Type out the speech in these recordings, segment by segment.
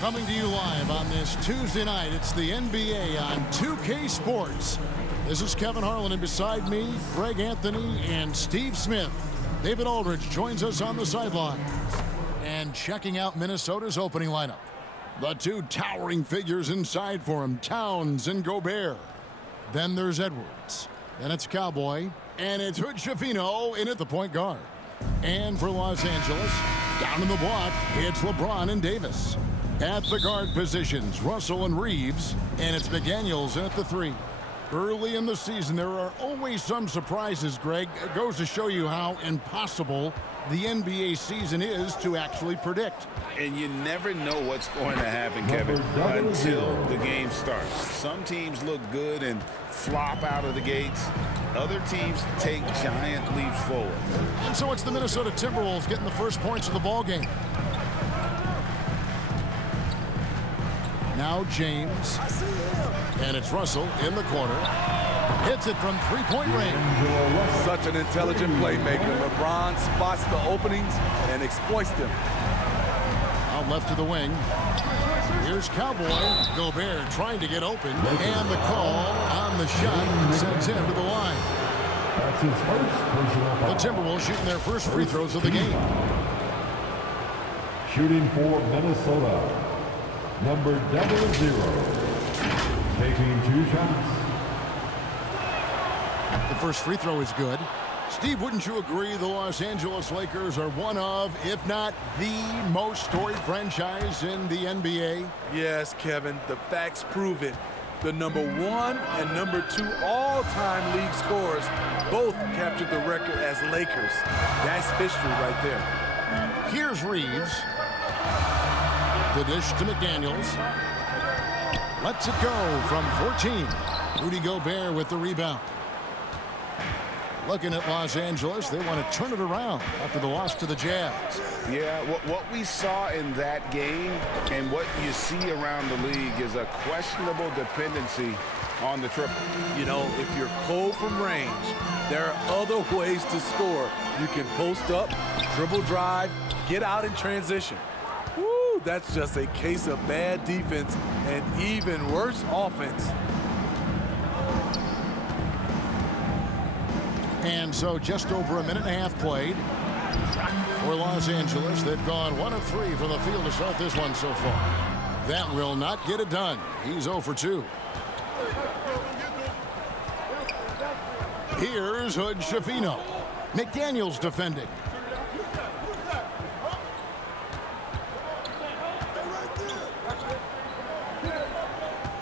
Coming to you live on this Tuesday night, it's the NBA on 2K Sports. This is Kevin Harlan, and beside me, Greg Anthony and Steve Smith. David Aldridge joins us on the sidelines. And checking out Minnesota's opening lineup. The two towering figures inside for him, Towns and Gobert. Then there's Edwards. Then it's Cowboy. And it's Hood-Schifino in at the point guard. And for Los Angeles, down in the block, it's LeBron and Davis. At the guard positions, Russell and Reeves. And it's McDaniels in at the three. Early in the season, there are always some surprises, Greg. It goes to show you how impossible the NBA season is to actually predict. And you never know what's going to happen, Kevin, until the game starts. Some teams look good and flop out of the gates. Other teams take giant leaps forward. And so it's the Minnesota Timberwolves getting the first points of the ball game. Now James. And it's Russell in the corner. Hits it from three-point range. Such an intelligent playmaker. LeBron spots the openings and exploits them. Out left to the wing. Here's Cowboy. Gobert trying to get open. And the call on the shot sends him to the line. That's his first personal foul. The Timberwolves shooting their first free throws of the game. Shooting for Minnesota, number 00. Taking 2 shots. The first free throw is good. Steve, wouldn't you agree the Los Angeles Lakers are one of, if not the most storied franchise in the NBA? Yes, Kevin, the facts prove it. The number 1 and number 2 all-time league scorers both captured the record as Lakers. That's history right there. Here's Reeves. The dish to McDaniels. Lets it go from 14. Rudy Gobert with the rebound. Looking at Los Angeles, they want to turn it around after the loss to the Jazz. Yeah, what we saw in that game and what you see around the league is a questionable dependency on the triple. You know, if you're cold from range, there are other ways to score. You can post up, dribble drive, get out in transition. Woo, that's just a case of bad defense and even worse offense. And so just over a minute and a half played for Los Angeles. They've gone 1 of 3 from the field to start this one so far. That will not get it done. He's 0 for 2. Here's Hood-Schifino. McDaniels defending.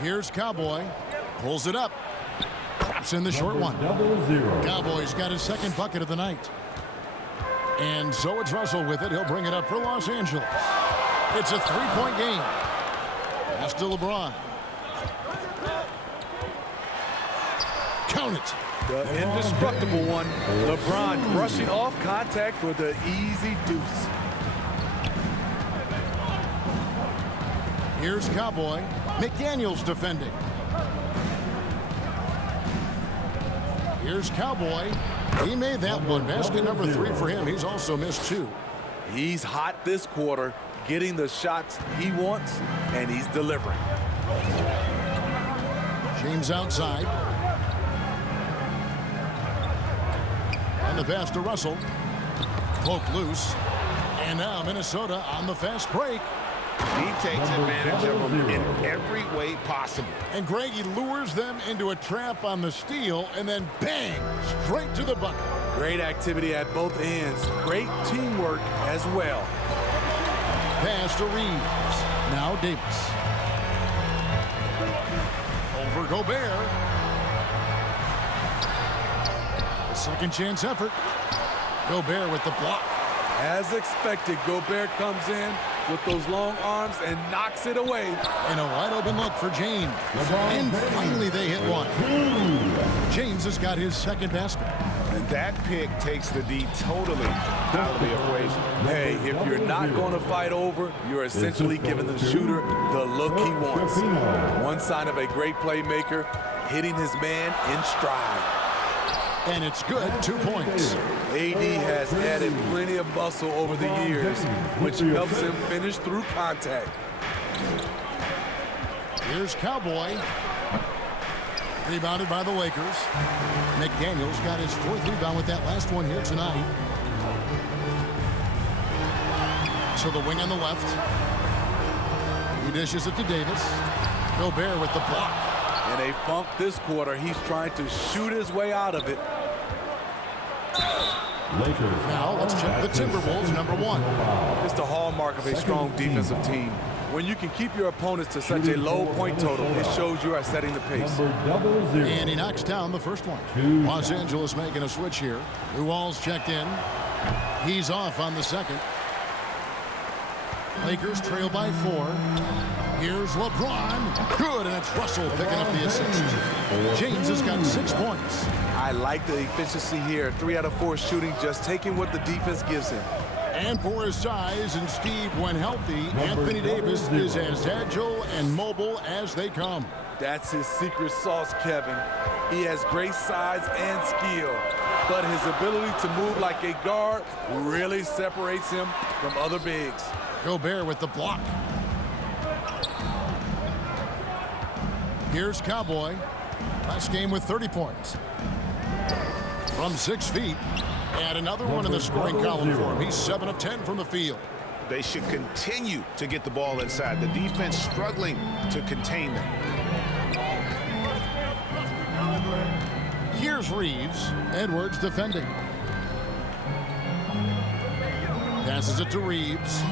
Here's Cowboy. Pulls it up. Drops in the short one. 00. Cowboy's got his second bucket of the night. And so it's Russell with it. He'll bring it up for Los Angeles. It's a 3-point game. Pass to LeBron. Count it. The indestructible one. LeBron brushing off contact for the easy deuce. Here's Cowboy. McDaniels defending. Here's Cowboy. He made that one. Basket number 3 for him. He's also missed 2. He's hot this quarter, getting the shots he wants, and he's delivering. James outside. And the pass to Russell. Poke loose. And now Minnesota on the fast break. He takes advantage of them in every way possible. And Greg, he lures them into a trap on the steal, and then bang, straight to the bucket. Great activity at both ends. Great teamwork as well. Pass to Reeves. Now Davis. Over Gobert. A second chance effort. Gobert with the block. As expected, Gobert comes in with those long arms and knocks it away. And a wide open look for James. And finally they hit one. James has got his second basket. And that pick takes the D totally out of the equation. Hey, if you're not going to fight over, you're essentially giving the shooter the look he wants. One sign of a great playmaker, hitting his man in stride. And it's good, 2 points. AD has added plenty of muscle over the years, which helps him finish through contact. Here's Cowboy. Rebounded by the Lakers. McDaniels got his 4th rebound with that last one here tonight. So the wing on the left. He dishes it to Davis. Gobert with the block. In a funk this quarter, he's trying to shoot his way out of it. Lakers. Now let's check the Timberwolves, number 1. It's the hallmark of a strong defensive team. When you can keep your opponents to such a low point total, it shows you are setting the pace. Number 00. And he knocks down the first one. Los Angeles making a switch here. Luol's checked in. He's off on the second. Lakers trail by 4. Here's LeBron. Good, and it's Russell picking up the assist. James has got 6 points. I like the efficiency here. 3 out of 4 shooting, just taking what the defense gives him. And for his size and Steve, when healthy, Anthony Davis is as agile and mobile as they come. That's his secret sauce, Kevin. He has great size and skill, but his ability to move like a guard really separates him from other bigs. Gobert with the block. Here's Cowboy. Last game with 30 points. From 6 feet. And another one in the scoring column for him. He's 7 of 10 from the field. They should continue to get the ball inside. The defense struggling to contain them. Here's Reeves. Edwards defending. Passes it to Reeves.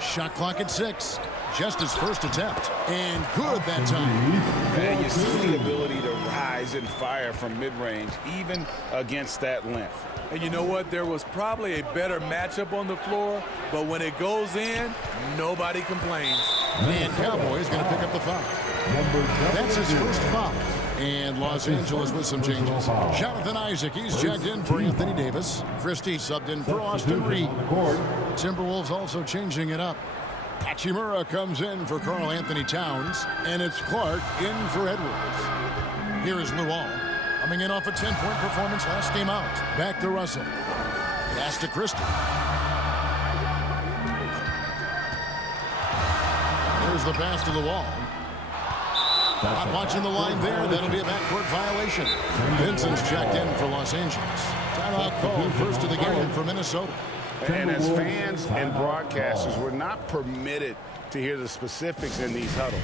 Shot clock at 6. Just his first attempt. And good that time. Man, you see the ability to rise and fire from mid-range, even against that length. And you know what? There was probably a better matchup on the floor, but when it goes in, nobody complains. And Cowboy is going to pick up the foul. That's his first foul. And Los Angeles with some changes. Jonathan Isaac, he's checked in for Anthony Davis. Christie subbed in for Austin Reed. Timberwolves also changing it up. Hachimura comes in for Karl Anthony Towns, and it's Clark in for Edwards. Here is Luol, coming in off a 10-point performance last game out. Back to Russell. Pass to Christie. Here's the pass to Luol. Not watching the line there. That'll be a backcourt violation. Vincent's checked in for Los Angeles. Timeout called first of the game for Minnesota. And as fans and broadcasters, we're not permitted to hear the specifics in these huddles.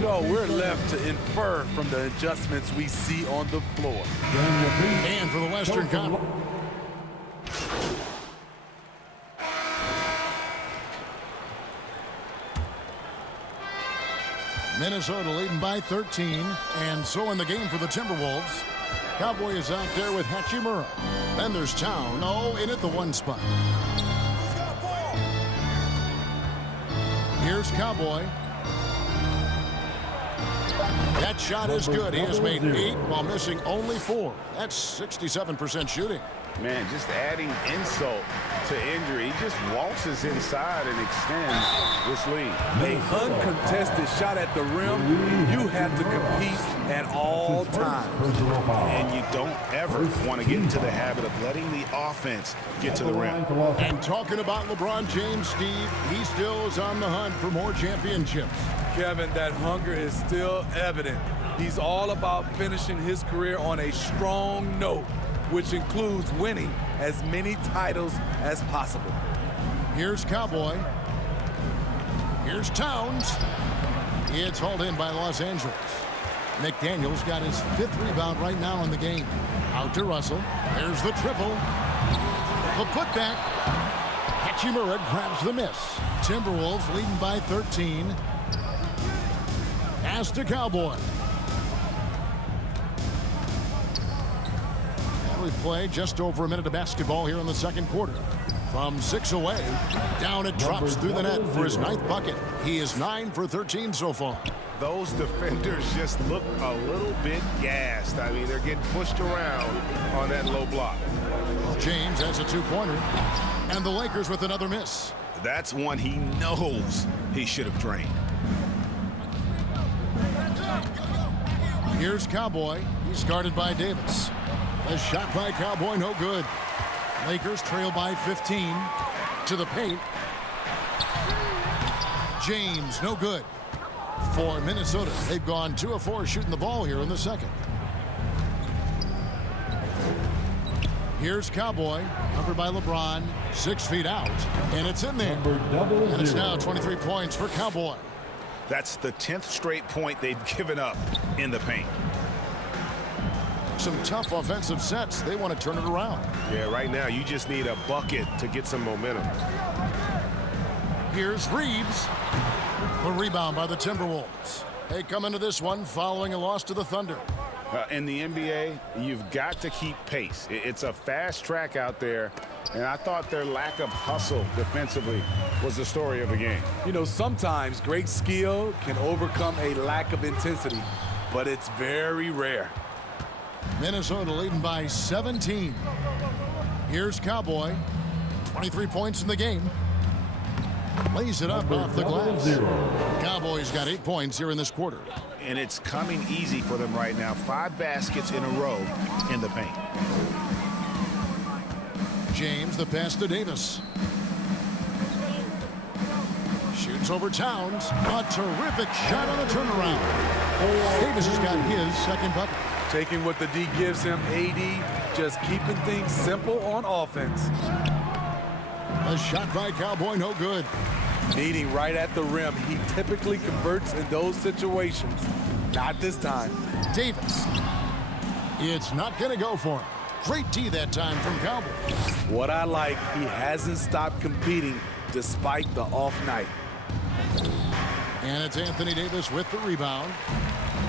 No, we're left to infer from the adjustments we see on the floor. And for the Western Conference. Minnesota leading by 13, and so in the game for the Timberwolves. Cowboy is out there with Hachimura. Then there's Town. Oh, in at the 1 spot. Here's Cowboy. That shot is good. He has made 8 while missing only 4. That's 67% shooting. Man, just adding insult to injury. He just waltzes inside and extends this lead. An uncontested shot at the rim, you have to compete at all times. And you don't ever want to get into the habit of letting the offense get to the rim. And talking about LeBron James, Steve, he still is on the hunt for more championships. Kevin, that hunger is still evident. He's all about finishing his career on a strong note, which includes winning as many titles as possible. Here's Cowboy. Here's Towns. It's hauled in by Los Angeles. McDaniels got his 5th rebound right now in the game. Out to Russell. There's the triple. The putback. Hachimura grabs the miss. Timberwolves leading by 13. Pass to Cowboy. We play just over a minute of basketball here in the second quarter. From 6 away, down it drops through the net for his 9th bucket. He is 9 for 13 so far. Those defenders just look a little bit gassed. I mean, they're getting pushed around on that low block. James has a 2-pointer. And the Lakers with another miss. That's one he knows he should have drained. Here's Cowboy. He's guarded by Davis. A shot by Cowboy, no good. Lakers trail by 15 to the paint. James, no good. For Minnesota, they've gone 2 of 4 shooting the ball here in the second. Here's Cowboy, covered by LeBron, 6 feet out, and it's in there. And it's now 23 points for Cowboy. That's the 10th straight point they've given up in the paint. Some tough offensive sets. They want to turn it around. Yeah, right now you just need a bucket to get some momentum. Here's Reeves. The rebound by the Timberwolves. They come into this one following a loss to the Thunder. In the NBA, you've got to keep pace. It's a fast track out there, and I thought their lack of hustle defensively was the story of the game. You know, sometimes great skill can overcome a lack of intensity, but it's very rare. Minnesota leading by 17. Here's Cowboy. 23 points in the game. Lays it up off the glass. Cowboys got 8 points here in this quarter. And it's coming easy for them right now. 5 baskets in a row in the paint. James, the pass to Davis. Shoots over Towns. A terrific shot on the turnaround. Davis has got his second bucket. Taking what the D gives him, AD just keeping things simple on offense. A shot by Cowboy, no good. Meeting right at the rim. He typically converts in those situations. Not this time. Davis. It's not going to go for him. Great D that time from Cowboy. What I like, he hasn't stopped competing despite the off night. And it's Anthony Davis with the rebound.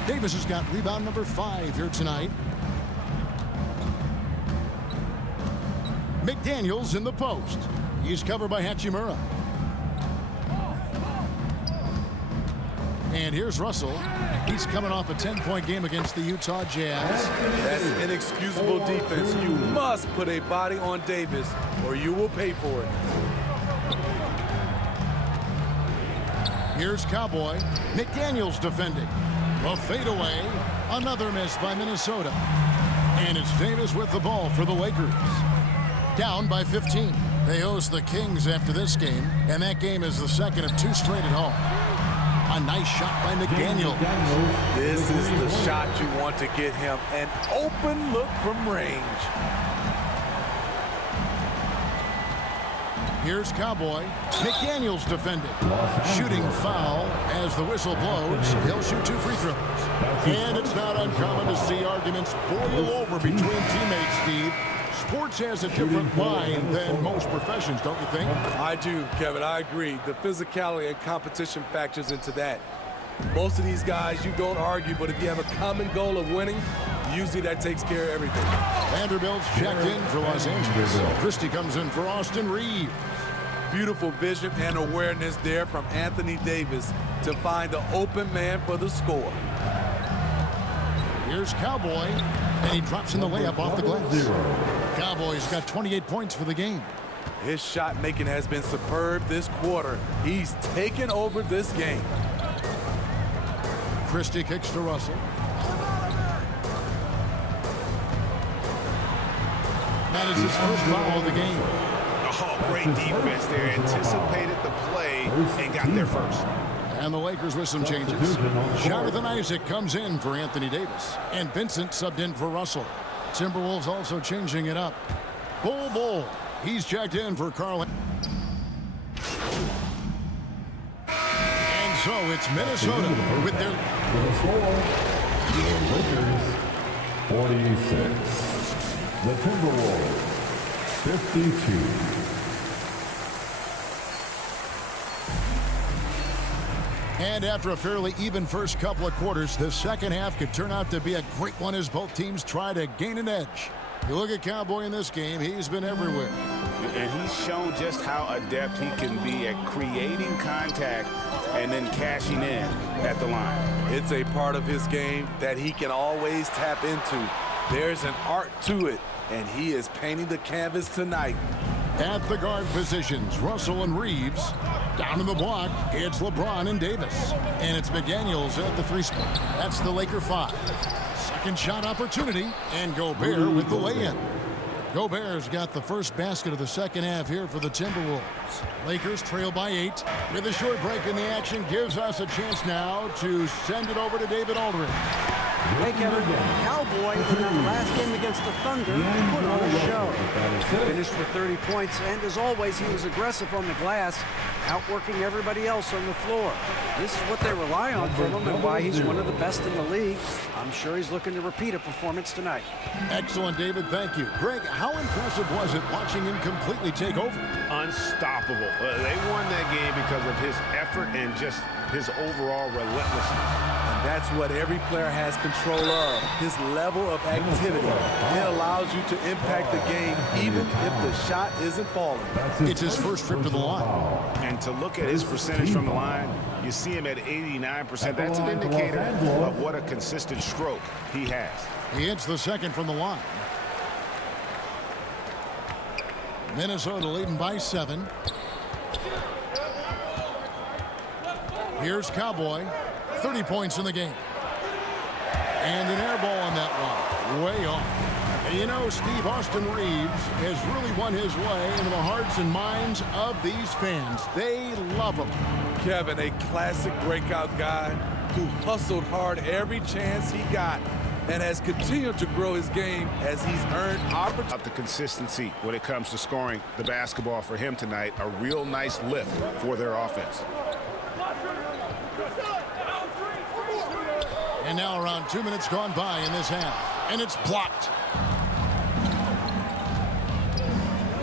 Davis has got rebound number 5 here tonight. McDaniels in the post. He's covered by Hachimura. And here's Russell. He's coming off a 10-point game against the Utah Jazz. That's inexcusable defense. You must put a body on Davis or you will pay for it. Here's Cowboy. McDaniels defending. A fadeaway. Another miss by Minnesota. And it's Davis with the ball for the Lakers. Down by 15. They host the Kings after this game, and that game is the second of 2 straight at home. A nice shot by McDaniels. This is the shot you want to get him. An open look from range. Here's Cowboy. McDaniels defending. Shooting foul as the whistle blows. He'll shoot 2 free throws. And it's not uncommon to see arguments boil over between teammates, Steve. Sports has a different mind than most professions, don't you think? I do, Kevin. I agree. The physicality and competition factors into that. Most of these guys, you don't argue, but if you have a common goal of winning, usually that takes care of everything. Vanderbilt's checked in for Los Angeles. Christie comes in for Austin Reeves. Beautiful vision and awareness there from Anthony Davis to find the open man for the score. Here's Cowboy, and he drops in the layup off the glass. Cowboy's got 28 points for the game. His shot making has been superb this quarter. He's taken over this game. Christie kicks to Russell. That is his first foul of the game. Oh, great defense there. Anticipated the play and got there first. And the Lakers with some changes. Jonathan Isaac comes in for Anthony Davis. And Vincent subbed in for Russell. Timberwolves also changing it up. Bull. He's checked in for Carl. And so it's Minnesota with their... The Lakers, 46. The Timberwolves, 52. And after a fairly even first couple of quarters, the second half could turn out to be a great one as both teams try to gain an edge. You look at Cowboy in this game, he's been everywhere. And he's shown just how adept he can be at creating contact and then cashing in at the line. It's a part of his game that he can always tap into. There's an art to it, and he is painting the canvas tonight. At the guard positions, Russell and Reeves. Down in the block, it's LeBron and Davis. And it's McDaniels at the 3 spot. That's the Laker 5. Second shot opportunity, and Gobert with the lay-in. Gobert's got the first basket of the second half here for the Timberwolves. Lakers trail by 8. With a short break in the action, gives us a chance now to send it over to David Aldridge. Hey, Kevin, Cowboy in that last game against the Thunder put on a show. Finished for 30 points, and as always, he was aggressive on the glass, outworking everybody else on the floor. This is what they rely on from him and why he's one of the best in the league. I'm sure he's looking to repeat a performance tonight. Excellent, David. Thank you. Greg, how impressive was it watching him completely take over? Unstoppable. They won that game because of his effort and just his overall relentlessness. That's what every player has control of, his level of activity. It allows you to impact the game even if the shot isn't falling. It's his first trip to the line. And to look at his percentage from the line, you see him at 89%. That's an indicator of what a consistent stroke he has. He hits the second from the line. Minnesota leading by 7. Here's Cowboy. 30 points in the game. And an air ball on that one. Way off. And you know, Steve, Austin Reeves has really won his way into the hearts and minds of these fans. They love him. Kevin, a classic breakout guy who hustled hard every chance he got and has continued to grow his game as he's earned opportunity. Up the consistency when it comes to scoring the basketball for him tonight. A real nice lift for their offense. And now around 2 minutes gone by in this half. And it's blocked.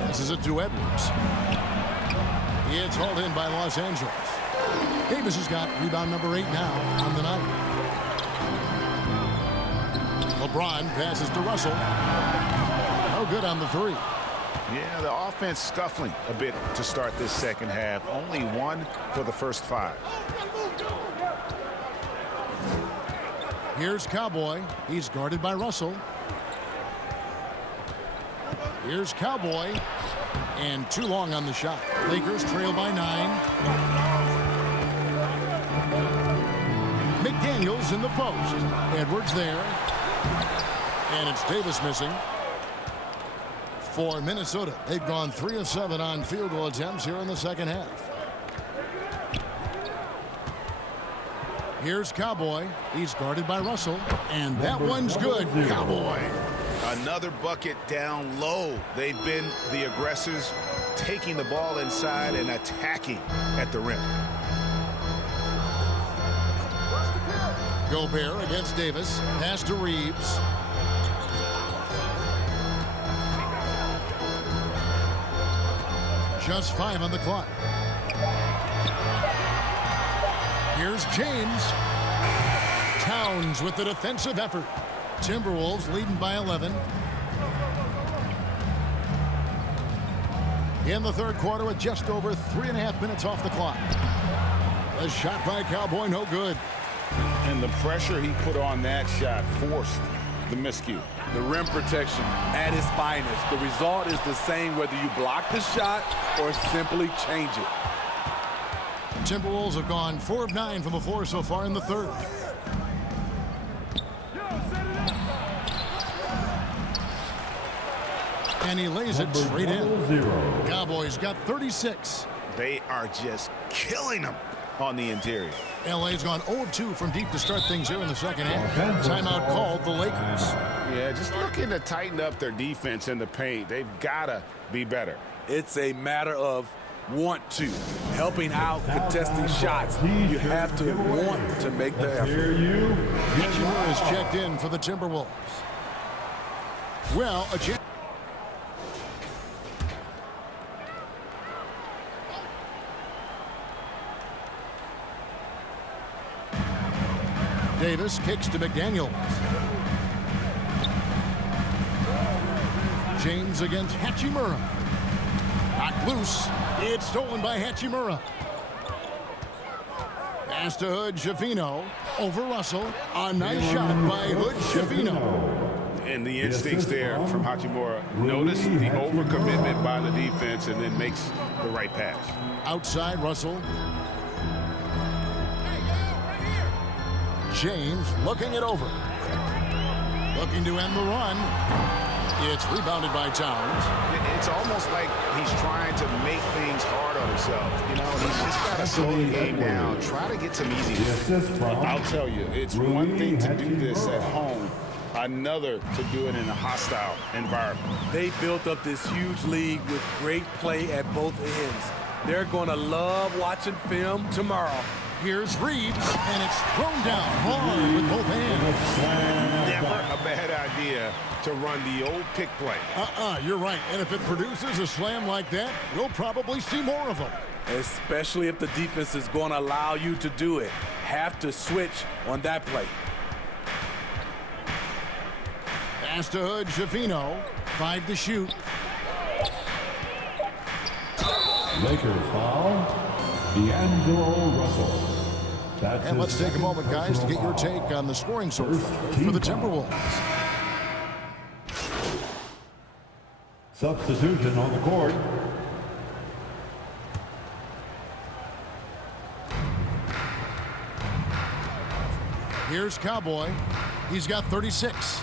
This is it to Edwards. It's hauled in by Los Angeles. Davis has got rebound number 8 now on the night. LeBron passes to Russell. No good on the 3. Yeah, the offense scuffling a bit to start this second half. Only 1 for the first 5. Here's Cowboy. He's guarded by Russell. Here's Cowboy. And too long on the shot. Lakers trail by 9. McDaniels in the post. Edwards there. And it's Davis missing. For Minnesota, they've gone 3 of 7 on field goal attempts here in the second half. Here's Cowboy. He's guarded by Russell. And that one's good. Cowboy. Another bucket down low. They've been the aggressors, taking the ball inside and attacking at the rim. Gobert against Davis. Pass to Reeves. Just 5 on the clock. Here's James. Towns with the defensive effort. Timberwolves leading by 11. In the third quarter with just over 3.5 minutes off the clock. A shot by Cowboy, no good. And the pressure he put on that shot forced the miscue. The rim protection at its finest. The result is the same whether you block the shot or simply change it. Timberwolves have gone 4 of 9 from the floor so far in the third. And he lays it straight in. Cowboys got 36. They are just killing them on the interior. LA's gone 0 of 2 from deep to start things here in the second half. Timeout called the Lakers. Yeah, just looking to tighten up their defense in the paint. They've got to be better. It's a matter of want to. Helping out, contesting shots. You have to want to make the effort. Hachimura is checked in for the Timberwolves. Well, a chance. Davis kicks to McDaniels. James against Hachimura. Knocked loose. It's stolen by Hachimura. Pass to Hood Schifino. Over Russell. A nice shot by Hood Schifino. And the instincts there from Hachimura. Notice the overcommitment by the defense and then makes the right pass. Outside Russell. James looking it over. Looking to end the run. It's rebounded by Towns. It's almost like he's trying to make things hard on himself. You know, he's just got to slow the game down. Try to get some easy. I'll tell you, it's one thing to do this at home, another to do it in a hostile environment. They built up this huge league with great play at both ends. They're going to love watching film tomorrow. Here's Reeves, and it's thrown down hard with both hands. Never a bad idea to run the old pick play. You're right. And if it produces a slam like that, we'll probably see more of them. Especially if the defense is going to allow you to do it. Have to switch on that play. Pass to Hood, Schifino, 5 to shoot. Lakers foul, D'Angelo Russell. That's And let's take a moment, guys, to get your take on the scoring so far for the Timberwolves. Substitution on the court. Here's Cowboy. He's got 36.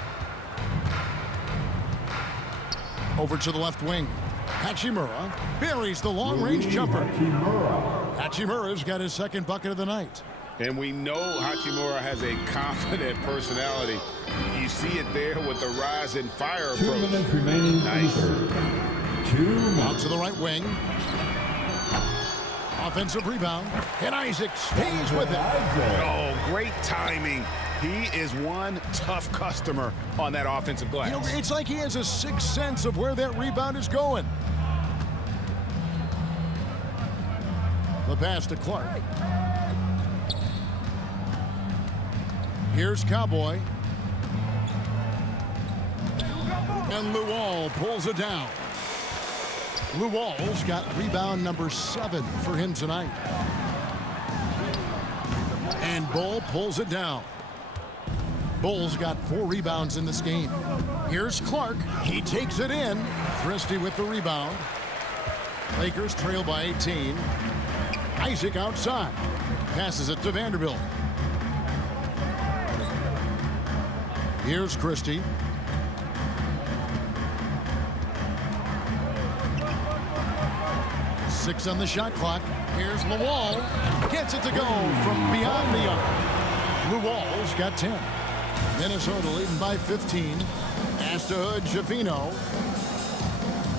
Over to the left wing. Hachimura buries the long-range jumper. Hachimura's got his second bucket of the night. And we know Hachimura has a confident personality. You see it there with the rise and fire 2 approach. minutes remaining. Nice. 2 minutes. Out to the right wing. Offensive rebound. And Isaac stays with it. Oh, great timing. He is one tough customer on that offensive glass. You know, it's like he has a sixth sense of where that rebound is going. The pass to Clark. Here's Cowboy. And Luol pulls it down. Luol's got rebound number 7 for him tonight. And Bull pulls it down. Bull's got 4 rebounds in this game. Here's Clark. He takes it in. Christie with the rebound. Lakers trail by 18. Isaac outside. Passes it to Vanderbilt. Here's Christie. Six on the shot clock. Here's Luol. Gets it to go from beyond the arc. Luol's got 10. Minnesota leading by 15. Pass to Hood, Schifino.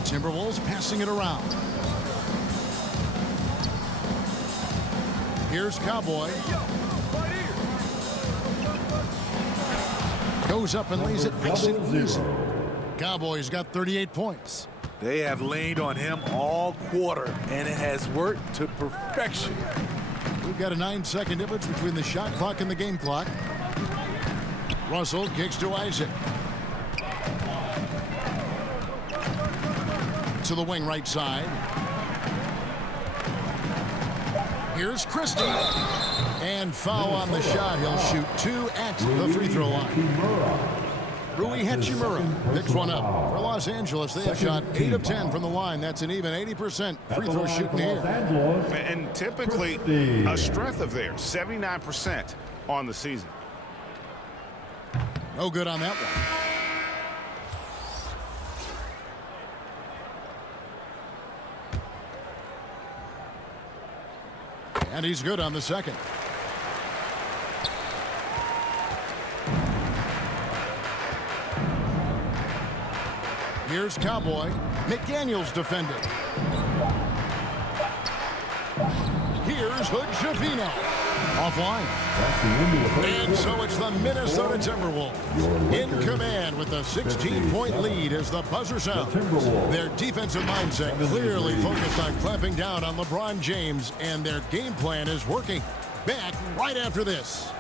Timberwolves passing it around. Here's Cowboy. Goes up and lays it nice and easy. Cowboys got 38 points. They have leaned on him all quarter, and it has worked to perfection. We've got a 9-second difference between the shot clock and the game clock. Russell kicks to Isaac. To the wing right side. Here's Christie. And foul on the shot. He'll shoot 2 at the free throw line. Rui Hachimura picks one up. For Los Angeles, they have shot 8 of 10 from the line. That's an even 80% free throw shooting here. And typically a strength of theirs, 79% on the season. No good on that one. And he's good on the second. Here's Cowboy. McDaniels defending. Here's Hood, Schifino. Offline. And so it's the Minnesota Timberwolves in command with a 16-point lead as the buzzer sounds. Their defensive mindset clearly focused on clamping down on LeBron James, and their game plan is working. Back right after this.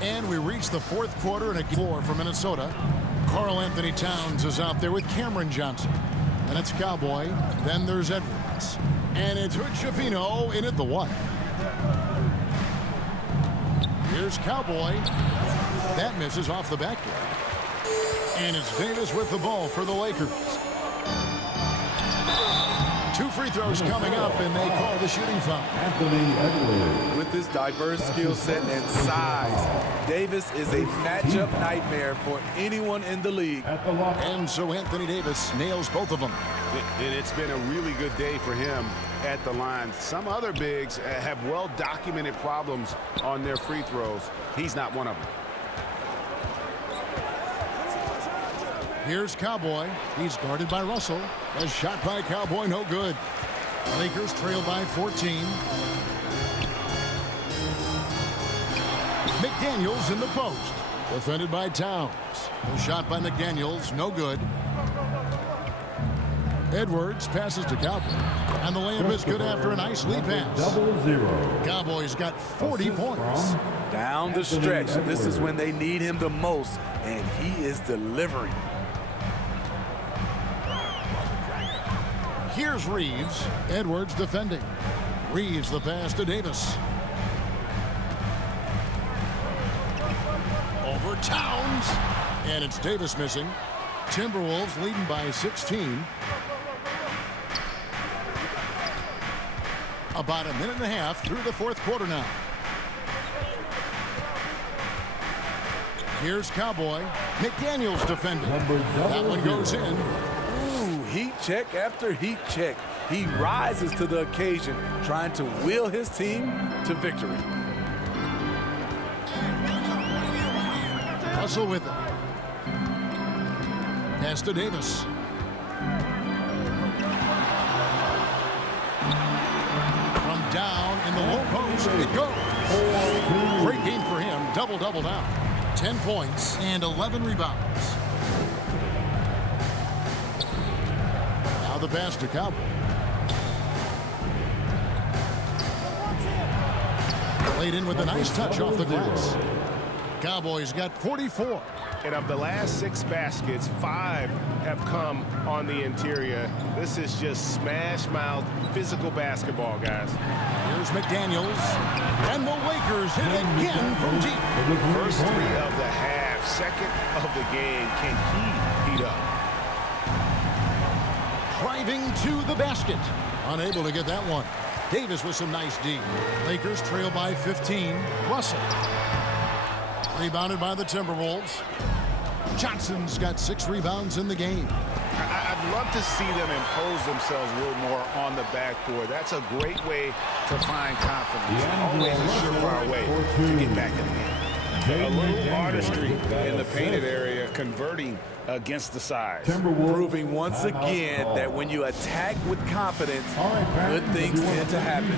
And we reach the fourth quarter and a floor for Minnesota. Karl Anthony Towns is out there with Cameron Johnson. And it's Cowboy. Then there's Edwards. pass. And it's Hood-Schifino in at the 1. Here's Cowboy. That misses off the backboard. And it's Davis with the ball for the Lakers. 2 free throws coming up, and they call the shooting foul. Anthony Edwards. With his diverse skill set and size, Davis is a matchup nightmare for anyone in the league. At the line. And so Anthony Davis nails both of them. And it's been a really good day for him at the line. Some other bigs have well-documented problems on their free throws. He's not one of them. Here's Cowboy. He's guarded by Russell. A shot by Cowboy, no good. Lakers trail by 14. McDaniels in the post. Defended by Towns. A shot by McDaniels, no good. Edwards passes to Cowboy. And the layup is good after a nice lead pass. 0-0. Cowboys got 40 points. Down the stretch, this is when they need him the most, and he is delivering. Here's Reeves. Edwards defending. Reeves the pass to Davis. Over Towns. And it's Davis missing. Timberwolves leading by 16. About a minute and a half through the 4th quarter now. Here's Cowboy. McDaniels defending. That one goes in. Heat check after heat check. He rises to the occasion, trying to will his team to victory. Russell with it. Pass to Davis. From down in the low post, it goes. Great game for him. Double-double now. 10 points and 11 rebounds. The pass to Cowboy. Played in with a nice touch off the glass. Cowboys got 44. And of the last 6 baskets, 5 have come on the interior. This is just smash-mouth physical basketball, guys. Here's McDaniels. And the Lakers hit again from deep. First 3 of the half, second of the game. Can he heat up? Driving to the basket. Unable to get that one. Davis with some nice D. Lakers trail by 15. Russell. Rebounded by the Timberwolves. Johnson's got 6 rebounds in the game. I'd love to see them impose themselves a little more on the backboard. That's a great way to find confidence. Always a surefire way to get back in the game. A little artistry in the painted area, converting against the size. Proving once again that when you attack with confidence, good things tend to happen.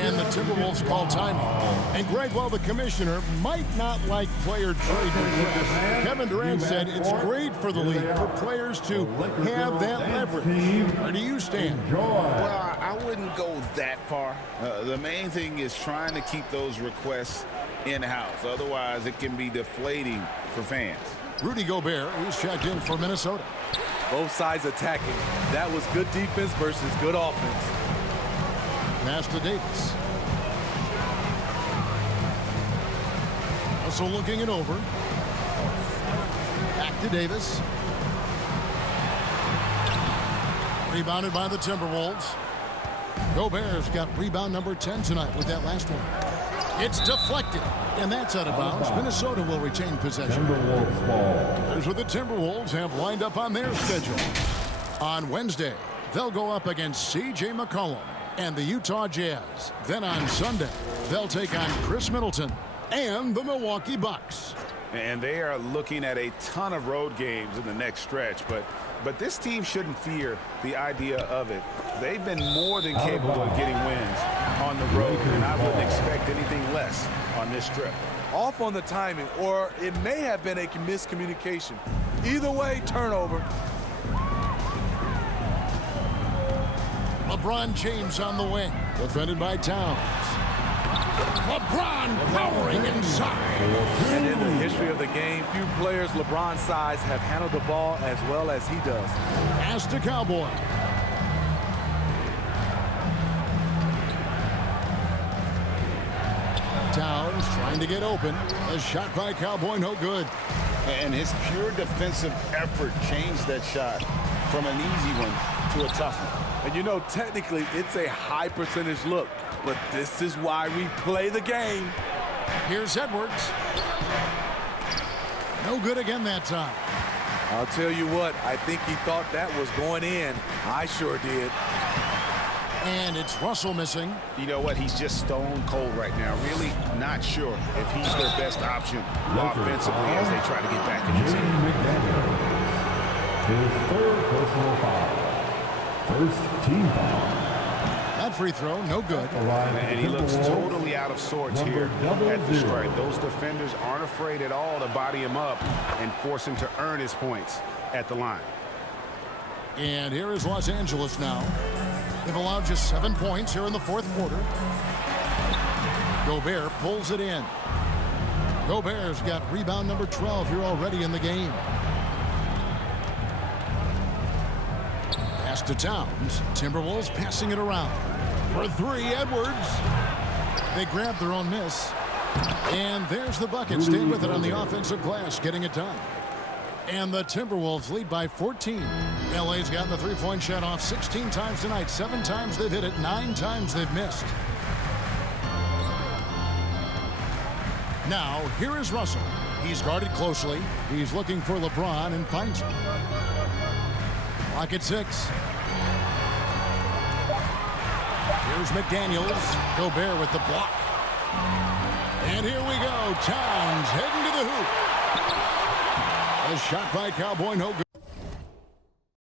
And the Timberwolves call timeout. And Greg, while the commissioner might not like player trade requests, Kevin Durant said it's great for the league for players to have that leverage. Where do you stand? Well, I wouldn't go that far. The main thing is trying to keep those requests in-house. Otherwise, it can be deflating for fans. Rudy Gobert, who's checked in for Minnesota. Both sides attacking. That was good defense versus good offense. Pass to Davis. Also looking it over. Back to Davis. Rebounded by the Timberwolves. Gobert's got rebound number 10 tonight with that last one. It's deflected, and that's out of bounds. Minnesota will retain possession. Timberwolves ball. Here's what the Timberwolves have lined up on their schedule. On Wednesday, they'll go up against C.J. McCollum and the Utah Jazz. Then on Sunday, they'll take on Chris Middleton and the Milwaukee Bucks. And they are looking at a ton of road games in the next stretch, but this team shouldn't fear the idea of it. They've been more than capable of getting wins on the road, and I wouldn't expect anything less on this trip. Off on the timing, or it may have been a miscommunication. Either way, turnover. LeBron James on the wing, defended by Towns. LeBron powering inside. And in the history of the game, few players LeBron's size have handled the ball as well as he does. Pass to Cowboy. Trying to get open. A shot by Cowboy, no good. And his pure defensive effort changed that shot from an easy one to a tough one. And you know, technically, it's a high percentage look, but this is why we play the game. Here's Edwards. No good again that time. I'll tell you what, I think he thought that was going in. I sure did. And it's Russell missing. You know what? He's just stone cold right now. Really not sure if he's their best option offensively as they try to get back in the Jaden team. McDaniels. His third personal foul. First team foul. That free throw, no good. And he looks totally out of sorts here at the stripe. Those defenders aren't afraid at all to body him up and force him to earn his points at the line. And here is Los Angeles now. They've allowed just 7 points here in the fourth quarter. Gobert pulls it in. Gobert's got rebound number 12 here already in the game. Pass to Towns. Timberwolves passing it around. For three, Edwards. They grab their own miss. And there's the bucket. Stay with it on the offensive glass, getting it done. And the Timberwolves lead by 14. LA's gotten the three-point shot off 16 times tonight. 7 times they've hit it. 9 times they've missed. Now, here is Russell. He's guarded closely. He's looking for LeBron and finds him. Clock at 6. Here's McDaniels. Gobert with the block. And here we go. Towns heading to the hoop. A shot by Cowboy, no good.